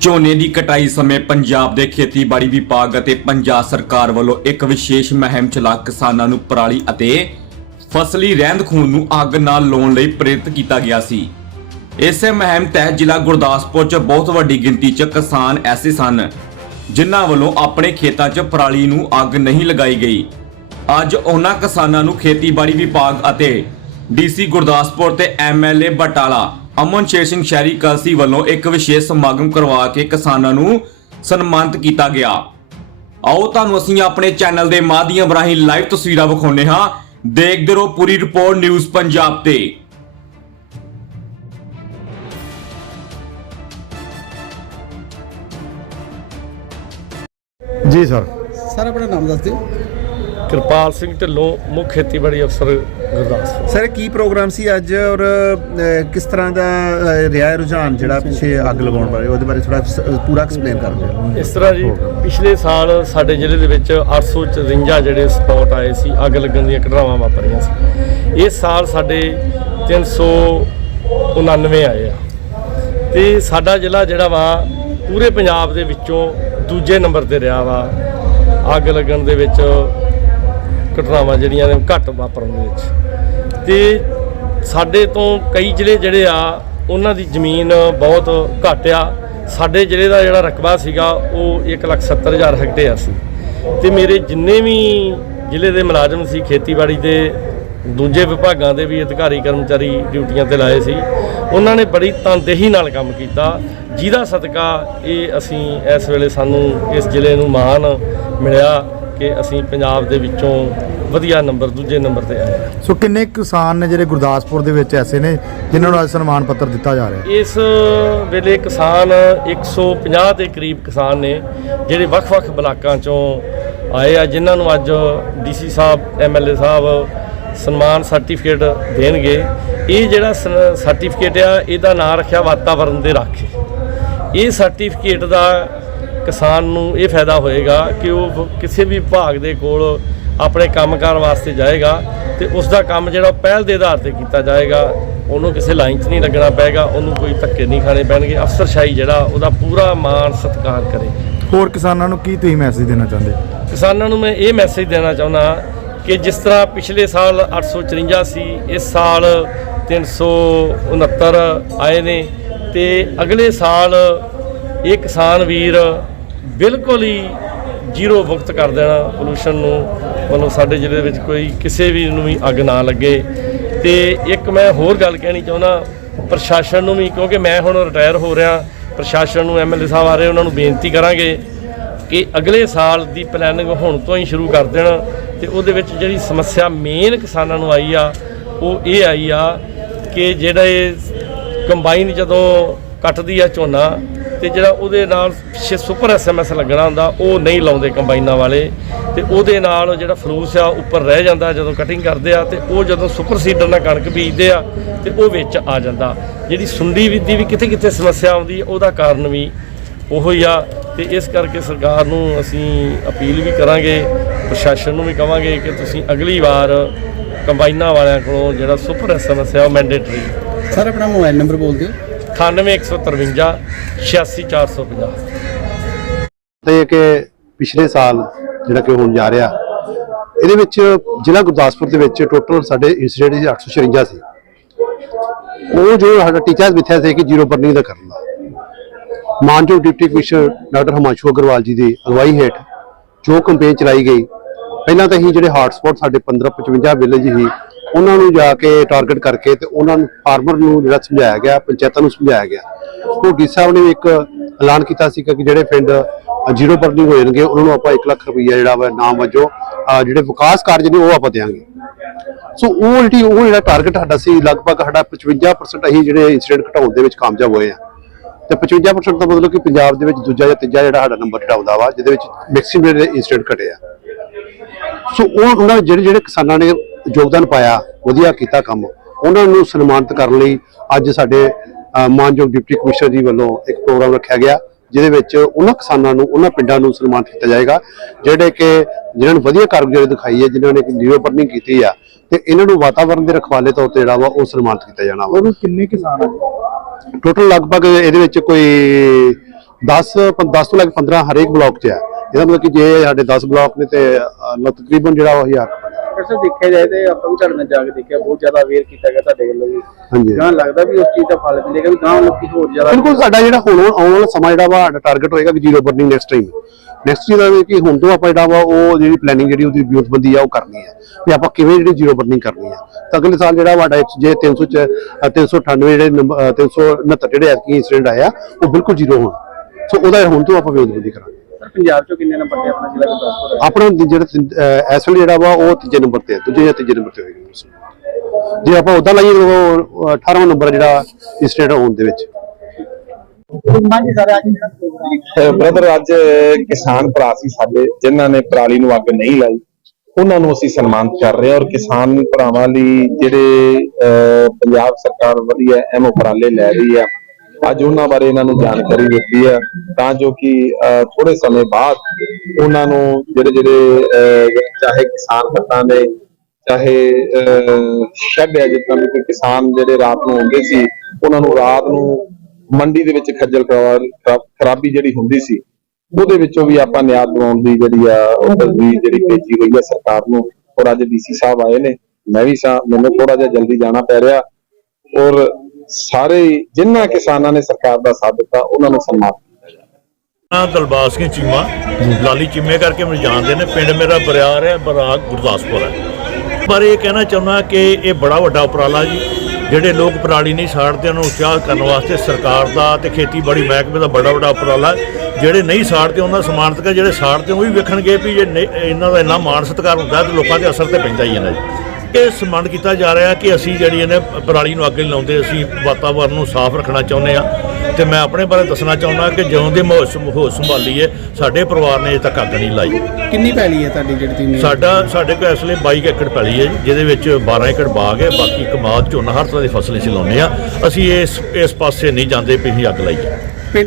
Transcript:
ਝੋਨੇ ਦੀ ਕਟਾਈ ਸਮੇਂ ਪੰਜਾਬ ਦੇ ਖੇਤੀਬਾੜੀ ਵਿਭਾਗ ਅਤੇ ਪੰਜਾਬ ਸਰਕਾਰ ਵੱਲੋਂ ਇੱਕ ਵਿਸ਼ੇਸ਼ ਮੁਹਿੰਮ ਚਲਾ ਕਿਸਾਨਾਂ ਨੂੰ ਪਰਾਲੀ ਅਤੇ ਫਸਲੀ ਰਹਿੰਦ ਖੂੰਹਦ ਨੂੰ ਅੱਗ ਨਾਲ ਲਾਉਣ ਲਈ ਪ੍ਰੇਰਿਤ ਕੀਤਾ ਗਿਆ ਸੀ। ਇਸੇ ਮੁਹਿੰਮ ਤਹਿਤ ਜ਼ਿਲ੍ਹਾ ਗੁਰਦਾਸਪੁਰ 'ਚ ਬਹੁਤ ਵੱਡੀ ਗਿਣਤੀ 'ਚ ਕਿਸਾਨ ਐਸੇ ਸਨ, ਜਿਨ੍ਹਾਂ ਵੱਲੋਂ ਆਪਣੇ ਖੇਤਾਂ 'ਚ ਪਰਾਲੀ ਨੂੰ ਅੱਗ ਨਹੀਂ ਲਗਾਈ ਗਈ। ਅੱਜ ਉਹਨਾਂ ਕਿਸਾਨਾਂ ਨੂੰ ਖੇਤੀਬਾੜੀ ਵਿਭਾਗ ਅਤੇ ਡੀਸੀ ਗੁਰਦਾਸਪੁਰ ਤੇ ਐਮਐਲਏ ਬਟਾਲਾ ਅਮਨ ਸ਼ੇਰ ਸਿੰਘ ਸ਼ਹਿਰੀ ਕਲਸੀ ਵੱਲੋਂ ਇੱਕ ਵਿਸ਼ੇਸ਼ ਸਮਾਗਮ ਕਰਵਾ ਕੇ ਕਿਸਾਨਾਂ ਨੂੰ ਸਨਮਾਨਿਤ ਕੀਤਾ ਗਿਆ। ਆਓ ਤੁਹਾਨੂੰ ਅਸੀਂ ਆਪਣੇ ਚੈਨਲ ਦੇ ਮਾਧਿਅਮ ਰਾਹੀਂ ਲਾਈਵ ਤਸਵੀਰਾਂ ਵਿਖਾਉਂਦੇ ਹਾਂ। ਦੇਖਦੇ ਰਹੋ ਪੂਰੀ ਰਿਪੋਰਟ ਨਿਊਜ਼ ਪੰਜਾਬ ਤੇ। ਜੀ ਸਰ। ਸਰ ਆਪਣਾ ਨਾਮ ਦੱਸ ਦਿਓ। ਕਿਰਪਾਲ ਸਿੰਘ ਢਿੱਲੋਂ ਮੁੱਖ ਖੇਤੀਬਾੜੀ ਅਫਸਰ ਗੁਰਦਾਸਪੁਰ ਸਰ ਕੀ ਪ੍ਰੋਗਰਾਮ ਸੀ ਅੱਜ ਔਰ ਕਿਸ ਤਰ੍ਹਾਂ ਦਾ ਰਿਹਾ ਰੁਝਾਨ ਜਿਹੜਾ ਪਿੱਛੇ ਅੱਗ ਲਗਾਉਣ ਬਾਰੇ? ਉਹਦੇ ਬਾਰੇ ਥੋੜਾ ਪੂਰਾ ਐਕਸਪਲੇਨ ਕਰ ਦਿਓ। ਇਸ ਤਰ੍ਹਾਂ ਜੀ ਪਿਛਲੇ ਸਾਲ ਸਾਡੇ ਜ਼ਿਲ੍ਹੇ ਦੇ ਵਿੱਚ 854 ਜਿਹੜੇ ਸਪੌਟ ਆਏ ਸੀ ਅੱਗ ਲੱਗਣ ਦੀਆਂ ਘਟਨਾਵਾਂ ਵਾਪਰੀਆਂ ਸੀ। ਇਸ ਸਾਲ ਸਾਡੇ 399 ਆਏ ਆ। ਤੇ ਸਾਡਾ ਜ਼ਿਲ੍ਹਾ ਜਿਹੜਾ ਵਾ ਪੂਰੇ ਪੰਜਾਬ ਦੇ ਵਿੱਚੋਂ ਦੂਜੇ ਨੰਬਰ ਤੇ ਰਿਹਾ ਵਾ। ਅੱਗ ਲੱਗਣ ਦੇ ਵਿੱਚ ਘਟਨਾਵਾਂ ਜਿਹੜੀਆਂ ਨੇ ਘੱਟ ਵਾਪਰਨ ਦੇ ਵਿੱਚ। ਤੇ ਸਾਡੇ ਤੋਂ ਕਈ ਜ਼ਿਲ੍ਹੇ ਜਿਹੜੇ ਆ ਉਹਨਾਂ ਦੀ ਜ਼ਮੀਨ ਬਹੁਤ ਘੱਟ ਆ। ਸਾਡੇ ਜ਼ਿਲ੍ਹੇ ਦਾ ਜਿਹੜਾ ਰਕਬਾ ਸੀਗਾ ਉਹ 1,70,000 ਹੈਕਟੇਅਰ ਸੀ। ਤੇ ਮੇਰੇ ਜਿੰਨੇ ਵੀ ਜ਼ਿਲ੍ਹੇ ਦੇ ਮੁਲਾਜ਼ਮ ਸੀ ਖੇਤੀਬਾੜੀ ਦੇ ਦੂਜੇ ਵਿਭਾਗਾਂ ਦੇ ਵੀ ਅਧਿਕਾਰੀ ਕਰਮਚਾਰੀ ਡਿਊਟੀਆਂ ਤੇ ਲਾਏ ਸੀ ਉਹਨਾਂ ਨੇ ਬੜੀ ਤਨਦੇਹੀ ਨਾਲ ਕੰਮ ਕੀਤਾ। ਜਿਹਦਾ ਸਦਕਾ ਇਹ ਅਸੀਂ ਇਸ ਵੇਲੇ ਸਾਨੂੰ ਇਸ ਜ਼ਿਲ੍ਹੇ ਨੂੰ ਮਾਣ ਮਿਲਿਆ। ਕਿ ਅਸੀਂ ਪੰਜਾਬ ਦੇ ਵਿੱਚੋਂ ਵਧੀਆ ਨੰਬਰ ਦੂਜੇ ਨੰਬਰ ਤੇ ਆਏ ਹਾਂ। ਸੋ ਕਿੰਨੇ ਕਿਸਾਨ ਨੇ ਜਿਹੜੇ ਗੁਰਦਾਸਪੁਰ ਦੇ ਵਿੱਚ ਐਸੇ ਨੇ ਜਿਨ੍ਹਾਂ ਨੂੰ ਅੱਜ ਸਨਮਾਨ ਪੱਤਰ ਦਿੱਤਾ ਜਾ ਰਿਹਾ ਹੈ? ਇਸ ਵੇਲੇ ਕਿਸਾਨ 150 ਦੇ ਕਰੀਬ ਕਿਸਾਨ ਨੇ ਜਿਹੜੇ ਵੱਖ-ਵੱਖ ਬਲਾਕਾਂ ਚੋਂ ਆਏ ਆ ਜਿਨ੍ਹਾਂ ਨੂੰ ਅੱਜ ਡੀਸੀ ਸਾਹਿਬ ਐਮਐਲਏ ਸਾਹਿਬ ਸਨਮਾਨ ਸਰਟੀਫਿਕੇਟ ਦੇਣਗੇ। ਇਹ ਜਿਹੜਾ ਸਰਟੀਫਿਕੇਟ ਆ ਇਹਦਾ ਨਾਮ ਰੱਖਿਆ ਵਾਤਾਵਰਣ ਦੇ ਰਾਖੇ। ਇਹ ਸਰਟੀਫਿਕੇਟ ਦਾ ਕਿਸਾਨ ਨੂੰ ਇਹ ਫਾਇਦਾ ਹੋਏਗਾ ਕਿ ਉਹ ਕਿਸੇ ਵੀ ਵਿਭਾਗ ਦੇ ਕੋਲ ਆਪਣੇ ਕੰਮਕਾਰ ਵਾਸਤੇ ਜਾਏਗਾ ਤੇ ਉਸ ਦਾ ਕੰਮ ਜਿਹੜਾ ਪਹਿਲ ਦੇ ਆਧਾਰ ਤੇ ਕੀਤਾ ਜਾਏਗਾ ਉਹਨੂੰ ਕਿਸੇ ਲਾਈਨ 'ਚ ਨਹੀਂ ਲੱਗਣਾ ਪਏਗਾ ਉਹਨੂੰ ਕੋਈ ਧੱਕੇ ਨਹੀਂ ਖਾਣੇ ਪੈਣਗੇ ਅਫਸਰਸ਼ਾਹੀ ਜਿਹੜਾ ਉਹਦਾ ਪੂਰਾ ਮਾਣ ਸਤਿਕਾਰ ਕਰੇ। ਹੋਰ ਕਿਸਾਨਾਂ ਨੂੰ ਕੀ ਤੁਸੀਂ ਮੈਸੇਜ ਦੇਣਾ ਚਾਹੁੰਦੇ? ਕਿਸਾਨਾਂ ਨੂੰ ਮੈਂ ਇਹ ਮੈਸੇਜ ਦੇਣਾ ਚਾਹੁੰਦਾ ਕਿ ਜਿਸ ਤਰ੍ਹਾਂ ਪਿਛਲੇ ਸਾਲ 854 ਸੀ ਇਸ ਸਾਲ 369 ਆਏ ਨੇ ਤੇ ਅਗਲੇ ਸਾਲ ਇਹ ਕਿਸਾਨ ਵੀਰ ਬਿਲਕੁਲ ਹੀ ਜ਼ੀਰੋ ਮੁਕਤ ਕਰ ਦੇਣਾ ਪੋਲੂਸ਼ਨ ਨੂੰ। ਮਤਲਬ ਸਾਡੇ ਜ਼ਿਲ੍ਹੇ ਵਿੱਚ ਕੋਈ ਕਿਸੇ ਵੀ ਨੂੰ ਵੀ ਅੱਗ ਨਾ ਲੱਗੇ। ਤੇ ਇੱਕ ਮੈਂ ਹੋਰ ਗੱਲ ਕਹਿਣੀ ਚਾਹੁੰਦਾ, ਪ੍ਰਸ਼ਾਸਨ ਨੂੰ ਵੀ, ਕਿਉਂਕਿ ਮੈਂ ਹੁਣ ਰਿਟਾਇਰ ਹੋ ਰਿਹਾ, ਪ੍ਰਸ਼ਾਸਨ ਨੂੰ ਐਮਐਲਏ ਸਾਹਿਬ ਆ ਰਹੇ, ਉਹਨਾਂ ਨੂੰ ਬੇਨਤੀ ਕਰਾਂਗੇ ਕਿ ਅਗਲੇ ਸਾਲ ਦੀ ਪਲੈਨਿੰਗ ਹੁਣ ਤੋਂ ਹੀ ਸ਼ੁਰੂ ਕਰ ਦੇਣ। ਤੇ ਉਹਦੇ ਵਿੱਚ ਜਿਹੜੀ ਸਮੱਸਿਆ ਮੇਨ ਕਿਸਾਨਾਂ ਨੂੰ ਆਈ ਆ, ਉਹ ਇਹ ਆਈ ਆ ਕਿ ਜਿਹੜਾ ਇਹ ਕੰਬਾਈਨ ਜਦੋਂ ਕੱਟਦੀ ਆ ਝੋਨਾ ਤੇ ਜਿਹੜਾ ਉਹਦੇ ਨਾਲ ਪਿੱਛੇ ਸੁਪਰ ਐਸਐਮਐਸ ਲੱਗਣਾ ਹੁੰਦਾ, ਉਹ ਨਹੀਂ ਲਾਉਂਦੇ ਕੰਬਾਈਨਾਂ ਵਾਲੇ। ਤੇ ਉਹਦੇ ਨਾਲ ਜਿਹੜਾ ਫਲੂਸ ਆ, ਉੱਪਰ ਰਹਿ ਜਾਂਦਾ ਜਦੋਂ ਕਟਿੰਗ ਕਰਦੇ ਆ, ਤੇ ਉਹ ਜਦੋਂ ਸੁਪਰ ਸੀਡਰ ਨਾਲ ਕਣਕ ਬੀਜਦੇ ਆ, ਤੇ ਉਹ ਵਿੱਚ ਆ ਜਾਂਦਾ। ਜਿਹੜੀ ਸੁੰਡੀ ਵੀ ਦੀ ਵੀ ਕਿਤੇ ਕਿਤੇ ਸਮੱਸਿਆ ਆਉਂਦੀ, ਉਹਦਾ ਕਾਰਨ ਵੀ ਉਹੋ ਹੀ ਆ। ਤੇ ਇਸ ਕਰਕੇ ਸਰਕਾਰ ਨੂੰ ਅਸੀਂ ਅਪੀਲ ਵੀ ਕਰਾਂਗੇ, ਪ੍ਰਸ਼ਾਸਨ ਨੂੰ ਵੀ ਕਵਾਂਗੇ ਕਿ ਤੁਸੀਂ ਅਗਲੀ ਵਾਰ ਕੰਬਾਈਨਾਂ ਵਾਲਿਆਂ ਕੋਲੋਂ ਜਿਹੜਾ ਸੁਪਰ ਐਸਐਮਐਸ ਹੈ ਉਹ ਮੈਂਡੇਟਰੀ ਸਰ, ਆਪਣਾ ਮੋਬਾਈਲ ਨੰਬਰ ਬੋਲ ਦਿਓ। 98153 86450 ਤੇ ਕਿ ਪਿਛਲੇ ਸਾਲ ਜਿਹੜਾ ਕਿ ਹੁਣ ਜਾ ਰਿਹਾ, ਇਹਦੇ ਵਿੱਚ ਜ਼ਿਲ੍ਹਾ ਗੁਰਦਾਸਪੁਰ ਦੇ ਵਿੱਚ ਟੋਟਲ ਸਾਡੇ ਇੰਸੀਡੈਂਟ ਸੀ 856 ਸੀ। ਉਹ ਜੋ ਸਾਡਾ ਟੀਚਰਸ ਮਿੱਥਿਆ ਸੀ ਕਿ ਜ਼ੀਰੋ ਬਰਨਿੰਗ ਦਾ ਕਰਨ। ਦਾ ਮਾਨਯੋਗ deputy commissioner doctor Himanshu Agarwal ji ਦੀ ਅਗਵਾਈ ਹੇਠ ਜੋ ਕੰਪੇਨ ਚਲਾਈ ਗਈ, ਪਹਿਲਾਂ ਤਾਂ ਹੀ ਜਿਹੜੇ ਹਾਟ ਸਾਡੇ 15 55 ਵਿਲੇਜ ਹੀ ਉਹਨਾਂ ਨੂੰ ਜਾ ਕੇ ਟਾਰਗੇਟ ਕਰਕੇ ਤੇ ਉਹਨਾਂ ਨੂੰ ਫਾਰਮਰ ਨੂੰ ਜਿਹੜਾ ਸਮਝਾਇਆ ਗਿਆ, ਪੰਚਾਇਤਾਂ ਨੂੰ ਸਮਝਾਇਆ ਗਿਆ। ਉਹ ਡੀ ਸਾਹਿਬ ਨੇ ਵੀ ਇੱਕ ਐਲਾਨ ਕੀਤਾ ਸੀ ਕਿ ਜਿਹੜੇ ਪਿੰਡ ਜ਼ੀਰੋ ਬਰਨਿੰਗ ਹੋ ਜਾਣਗੇ, ਉਹਨਾਂ ਨੂੰ ਆਪਾਂ 1 ਲੱਖ ਰੁਪਈਆ ਜਿਹੜਾ ਵਾ ਨਾਮ ਵਜੋਂ ਜਿਹੜੇ ਵਿਕਾਸ ਕਾਰਜ ਨੇ ਉਹ ਆਪਾਂ ਦੇਵਾਂਗੇ ਸੋ ਉਹ ਜਿਹੜੀ ਉਹ ਜਿਹੜਾ ਟਾਰਗੇਟ ਸਾਡਾ ਸੀ, ਲਗਭਗ ਸਾਡਾ 55% ਅਸੀਂ ਜਿਹੜੇ ਇਨਸੀਡੈਂਟ ਘਟਾਉਣ ਦੇ ਵਿੱਚ ਕਾਮਯਾਬ ਹੋਏ ਆ। ਤੇ 55% ਦਾ ਮਤਲਬ ਕਿ ਪੰਜਾਬ ਦੇ ਵਿੱਚ ਦੂਜਾ ਜਾਂ ਤੀਜਾ ਜਿਹੜਾ ਸਾਡਾ ਨੰਬਰ ਜਿਹੜਾ ਆਉਂਦਾ ਵਾ, ਜਿਹਦੇ ਵਿੱਚ ਮੈਕਸਿਮਮ ਜਿਹੜੇ ਇਨਸੀਡੈਂਟ ਘਟੇ ਆ। ਸੋ ਉਹ ਉਹਨਾਂ ਜਿਹੜੇ ਜਿਹੜੇ ਕਿਸਾਨਾਂ ਨੇ ਯੋਗਦਾਨ ਪਾਇਆ ਵਧੀਆ ਕੀਤਾ ਕੰਮ। ਉਹਨਾਂ ਨੂੰ ਸਨਮਾਨਿਤ ਕਰਨ ਲਈ ਅੱਜ ਸਾਡੇ ਮਾਨਯੋਗ ਡਿਪਟੀ ਕਮਿਸ਼ਨਰ ਜੀ ਵੱਲੋਂ ਇੱਕ ਪ੍ਰੋਗਰਾਮ ਰੱਖਿਆ ਗਿਆ ਜਿਹਦੇ ਵਿੱਚ ਉਹਨਾਂ ਕਿਸਾਨਾਂ ਨੂੰ ਉਹਨਾਂ ਪਿੰਡਾਂ ਨੂੰ ਸਨਮਾਨਿਤ ਕੀਤਾ ਜਾਏਗਾ ਜਿਹੜੇ ਕਿ ਜਿਨ੍ਹਾਂ ਨੇ ਵਧੀਆ ਕਾਰਗੁਜ਼ਾਰੀ ਦਿਖਾਈ ਹੈ ਜਿਨ੍ਹਾਂ ਨੇ ਜ਼ੀਰੋ ਬਰਨਿੰਗ ਕੀਤੀ ਆ ਤੇ ਇਹਨਾਂ ਨੂੰ ਵਾਤਾਵਰਣ ਦੇ ਰਖਵਾਲੇ ਤੌਰ ਤੇ ਜਿਹੜਾ ਵਾ ਉਹ ਸਨਮਾਨਿਤ ਕੀਤਾ ਜਾਣਾ ਵਾ। ਉਹਨੂੰ ਕਿੰਨੇ ਕਿਸਾਨ ਆ ਟੋਟਲ ਲਗਭਗ ਇਹਦੇ ਵਿੱਚ ਕੋਈ 10 10 ਤੋਂ ਲੈ ਕੇ 15 ਹਰੇਕ ਬਲਾਕ 'ਚ ਹੈ ਇਹਦਾ ਮਤਲਬ ਕਿ ਜੇ ਸਾਡੇ 10 ਬਲਾਕ ਨੇ ਤੇ ਤਕਰੀਬਨ ਜਿਹੜਾ ਉਹ 1000 ਵੈਸੇ ਦੇਖਿਆ ਜਾਏ ਤੇ ਆਪਾਂ ਵੀ ਤੁਹਾਡੇ ਨਾਲ ਜਾ ਕੇ ਦੇਖਿਆ ਬਹੁਤ ਜ਼ਿਆਦਾ ਅਵੇਅਰ ਕੀਤਾ ਗਿਆ ਤੁਹਾਡੇ ਵੱਲੋਂ ਵੀ। ਹਾਂਜੀ। ਗਾਂ ਲੱਗਦਾ ਵੀ ਉਸ ਚੀਜ਼ ਦਾ ਫਲ ਮਿਲੇਗਾ ਵੀ ਗਾਂ ਲੋਕੀ ਹੋਰ ਜ਼ਿਆਦਾ ਬਿਲਕੁਲ ਸਾਡਾ ਜਿਹੜਾ ਹੁਣ ਆਉਣ ਵਾਲਾ ਸਮਾਂ ਜਿਹੜਾ ਵਾ ਸਾਡਾ ਟਾਰਗੇਟ ਹੋਏਗਾ ਕਿ zero burning next time next ਜਿਹੜਾ ਵੀ ਕਿ ਹੁਣ ਤੋਂ ਆਪਾਂ ਜਿਹੜਾ ਵਾ ਉਹ ਜਿਹੜੀ ਪਲੈਨਿੰਗ ਜਿਹੜੀ ਉਹਦੀ ਵਿਉਂਤਬੰਦੀ ਆ ਉਹ ਕਰਨੀ ਹੈ ਵੀ ਆਪਾਂ ਕਿਵੇਂ ਜਿਹੜੀ ਜ਼ੀਰੋ ਬਰਨਿੰਗ ਕਰਨੀ ਆ। ਤਾਂ ਅਗਲੇ ਸਾਲ ਜਿਹੜਾ ਇੱਕ- ਜੇ 300 ਚ ਅ, 398 ਜਿਹੜੇ ਨੰਬਰ ਅ, 369 ਜਿਹੜੇ ਐਤਕੀ ਇੰਸੀਡੈਂਟ ਆਏ ਆ ਉਹ ਬਿਲਕੁਲ ਜ਼ੀਰੋ ਹੋਣ। ਸੋ ਉਹਦਾ ਹੁਣ ਤੋਂ ਆਪਾਂ ਵਿਉਂਤਬੰਦੀ ਕਰਾਂਗੇ। ਪੰਜਾਬ ਚੋਂ ਕਿੰਨੇ ਨੰਬਰ ਤੇ ਆਪਣਾ ਜ਼ਿਲ੍ਹਾ ਗੁਰਦਾਸਪੁਰ ਹੈ? ਆਪਣਾ ਜਿਹੜਾ ਤਿੰਨ- ਅਹ ਇਸ ਵੇਲੇ ਜਿਹੜਾ ਵਾ ਉਹ ਤੀਜੇ ਨੰਬਰ ਤੇ ਹੈ ਦੂਜੇ ਜਾਂ ਤੀਜੇ ਨੰਬਰ ਤੇ ਹੋਏਗਾ ਜੇ ਆਪਾਂ ਉਦਾਂ ਲਾਈਏ ਉਹ 18ਵਾਂ ਨੰਬਰ ਜਿਹੜਾ ਇੰਸਟੇਟ ਹੋਣ ਦੇ ਵਿੱਚ। ਬ੍ਰਦਰ ਅੱਜ ਕਿਸਾਨ ਭਰਾ ਸੀ ਸਾਡੇ ਜਿਨ੍ਹਾਂ ਨੇ ਪਰਾਲੀ ਨੂੰ ਅੱਗ ਨਹੀਂ ਲਾਈ। ਉਹਨਾਂ ਨੂੰ ਅਸੀਂ ਸਨਮਾਨਿਤ ਕਰ ਰਹੇ ਹਾਂ ਔਰ ਕਿਸਾਨ ਭਰਾਵਾਂ ਲਈ ਜਿਹੜੇ ਪੰਜਾਬ ਸਰਕਾਰ ਵਧੀਆ ਅਹਿਮ ਉਪਰਾਲੇ ਲੈ ਰਹੀ ਆ ਅੱਜ ਉਹਨਾਂ ਬਾਰੇ ਇਹਨਾਂ ਨੂੰ ਜਾਣਕਾਰੀ ਦਿੱਤੀ ਹੈ, ਤਾਂ ਜੋ ਕਿ ਥੋੜੇ ਸਮੇਂ ਬਾਅਦ ਉਹਨਾਂ ਨੂੰ ਜਿਹੜੇ ਜਿਹੜੇ ਚਾਹੇ ਕਿਸਾਨ ਪੱਤਾਂ ਦੇ, ਚਾਹੇ ਸ਼ੈੱਡ ਹੈ ਜਿੱਦਾਂ ਵੀ ਕੋਈ ਕਿਸਾਨ ਜਿਹੜੇ ਰਾਤ ਨੂੰ ਆਉਂਦੇ ਸੀ, ਉਹਨਾਂ ਨੂੰ ਰਾਤ ਨੂੰ ਮੰਡੀ ਦੇ ਵਿੱਚ ਖੱਜਲ ਖਰਾਬੀ ਜਿਹੜੀ ਹੁੰਦੀ ਸੀ, ਉਹਦੇ ਵਿੱਚੋਂ ਵੀ ਆਪਾਂ ਨਿਆਦ ਦਿਵਾਉਣ ਦੀ ਜਿਹੜੀ ਆ, ਉਹ ਤਸਵੀਰ ਜਿਹੜੀ ਭੇਜੀ ਹੋਈ ਹੈ ਸਰਕਾਰ ਨੂੰ, ਔਰ ਅੱਜ ਡੀਸੀ ਸਾਹਿਬ ਆਏ ਨੇ, ਮੈਂ ਵੀ ਸਾਂ, ਮੈਨੂੰ ਥੋੜਾ ਜਿਹਾ ਜਲਦੀ ਜਾਣਾ ਪੈ ਰਿਹਾ, ਔਰ ਸਾਰੇ ਜਿਨ੍ਹਾਂ ਕਿਸਾਨਾਂ ਨੇ ਸਰਕਾਰ ਦਾ ਸਾਥ ਦਿੱਤਾ, ਉਹਨਾਂ ਨੂੰ ਸਨਮਾਨ ਨਾ ਦਲਬਾਗ ਸਿੰਘ ਚੀਮਾ, ਲਾਲੀ ਚੀਮੇ ਕਰਕੇ ਮੈਨੂੰ ਜਾਣਦੇ ਨੇ। ਪਿੰਡ ਮੇਰਾ ਬਰਿਆਰ ਹੈ, ਬਰਾਕ ਗੁਰਦਾਸਪੁਰ ਹੈ। ਪਰ ਇਹ ਕਹਿਣਾ ਚਾਹੁੰਦਾ ਕਿ ਇਹ ਬੜਾ ਵੱਡਾ ਉਪਰਾਲਾ ਜੀ। ਜਿਹੜੇ ਲੋਕ ਪਰਾਲੀ ਨਹੀਂ ਸਾੜਦੇ, ਉਹਨਾਂ ਨੂੰ ਉਤਸ਼ਾਹ ਕਰਨ ਵਾਸਤੇ ਸਰਕਾਰ ਦਾ ਤੇ ਖੇਤੀਬਾੜੀ ਮਹਿਕਮੇ ਦਾ ਬੜਾ ਵੱਡਾ ਉਪਰਾਲਾ ਜਿਹੜੇ ਨਹੀਂ ਸਾੜਦੇ, ਉਹਨਾਂ ਦਾ ਸਨਮਾਨਿਤ ਕਰ ਜਿਹੜੇ ਸਾੜਦੇ, ਉਹ ਵੀ ਵੇਖਣਗੇ ਵੀ ਜੇ ਨਹੀਂ- ਇਹਨਾਂ ਦਾ ਇੰਨਾ ਮਾਣ ਸਤਿਕਾਰ ਹੁੰਦਾ ਤੇ ਲੋਕਾਂ ਦੇ ਅਸਰ ਤੇ ਪੈਂਦਾ ਹੀ ਹੈ ਨਾ ਜੀ। ਇਹ ਸਨਮਾਨ ਕੀਤਾ ਜਾ ਰਿਹਾ ਕਿ ਅਸੀਂ ਜਿਹੜੀ ਇਹਨੇ ਪਰਾਲੀ ਨੂੰ ਅੱਗ ਲਾਉਂਦੇ ਅਸੀਂ ਵਾਤਾਵਰਨ ਨੂੰ ਸਾਫ਼ ਰੱਖਣਾ ਚਾਹੁੰਦੇ ਆ ਤੇ ਮੈਂ ਆਪਣੇ ਬਾਰੇ ਦੱਸਣਾ ਚਾਹੁੰਦਾ ਕਿ ਜਿਉਂ ਦੇ ਮਾਹੌਲ ਸੰ- ਹੋਸ਼ ਸੰਭਾਲੀਏ ਸਾਡੇ ਪਰਿਵਾਰ ਨੇ ਅਜੇ ਤੱਕ ਅੱਗ ਨਹੀਂ ਲਾਈ। ਕਿੰਨੀ ਪੈਲੀ ਹੈ ਤੁਹਾਡੀ ਜਿਹੜੀ ਤੁਸੀਂ ਸਾਡਾ ਸਾਡੇ ਕੋਲ ਇਸ ਵੇਲੇ 22 ਏਕੜ ਪੈਲੀ ਹੈ ਜਿਹਦੇ ਵਿੱਚ 12 ਏਕੜ ਬਾਗ ਹੈ ਬਾਕੀ ਕਮਾਦ ਝੋਨਾ ਹਰ ਤਰ੍ਹਾਂ ਦੀ ਫਸਲ ਅਸੀਂ ਲਾਉਂਦੇ ਆ ਅਸੀਂ ਇਸ ਇਸ ਪਾਸੇ ਨਹੀਂ ਜਾਂਦੇ ਵੀ ਅਸੀਂ ਅੱਗ ਲਾਈਏ।